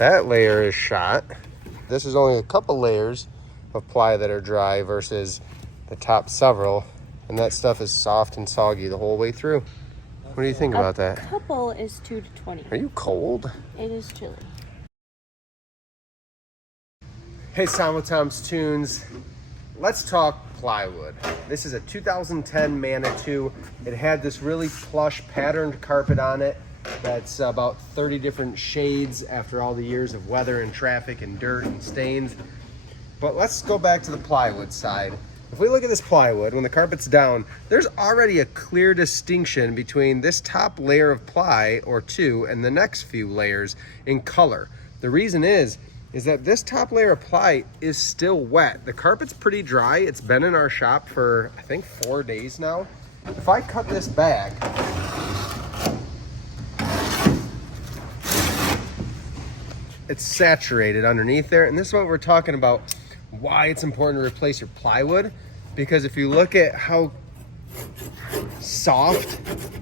That layer is shot. This is only a couple layers of ply that are dry versus the top several, and that stuff is soft and soggy the whole way through. What do you think about that? A couple is 2 to 20. Are you cold? It is chilly. Hey, Tom with Tom's Toons. Let's talk plywood. This is a 2010 Manitou. It had this really plush patterned carpet on it that's about 30 different shades after all the years of weather and traffic and dirt and stains. But let's go back to the plywood side. If we look at this plywood, when the carpet's down, there's already a clear distinction between this top layer of ply or two and the next few layers in color. The reason is that this top layer of ply is still wet. The carpet's pretty dry. It's been in our shop for, I think, 4 days now. If I cut this back, it's saturated underneath there. And this is what we're talking about, why it's important to replace your plywood. Because if you look at how soft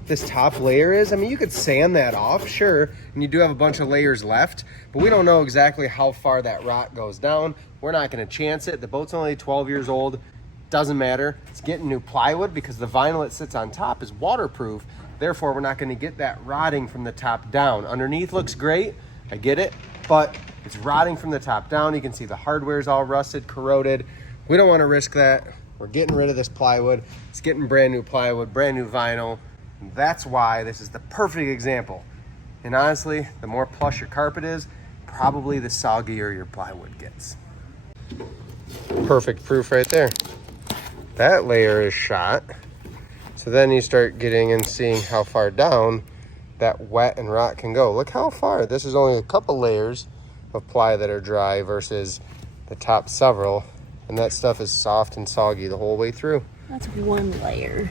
this top layer is, I mean, you could sand that off, sure, and you do have a bunch of layers left, but we don't know exactly how far that rot goes down. We're not going to chance it. The boat's only 12 years old. Doesn't matter. It's getting new plywood because the vinyl it sits on top is waterproof. Therefore, we're not going to get that rotting from the top down. Underneath looks great. I get it, but it's rotting from the top down. You can see the hardware's all rusted, corroded. We don't want to risk that. We're getting rid of this plywood. It's getting brand new plywood, brand new vinyl. And that's why this is the perfect example. And honestly, the more plush your carpet is, probably the soggier your plywood gets. Perfect proof right there. That layer is shot. So then you start getting and seeing how far down that wet and rot can go. Look how far. This is only a couple layers of ply that are dry versus the top several. And that stuff is soft and soggy the whole way through. That's one layer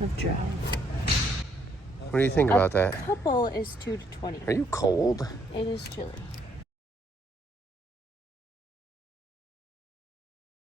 of dry. What do you think about that? A couple is 2 to 20. Are you cold? It is chilly.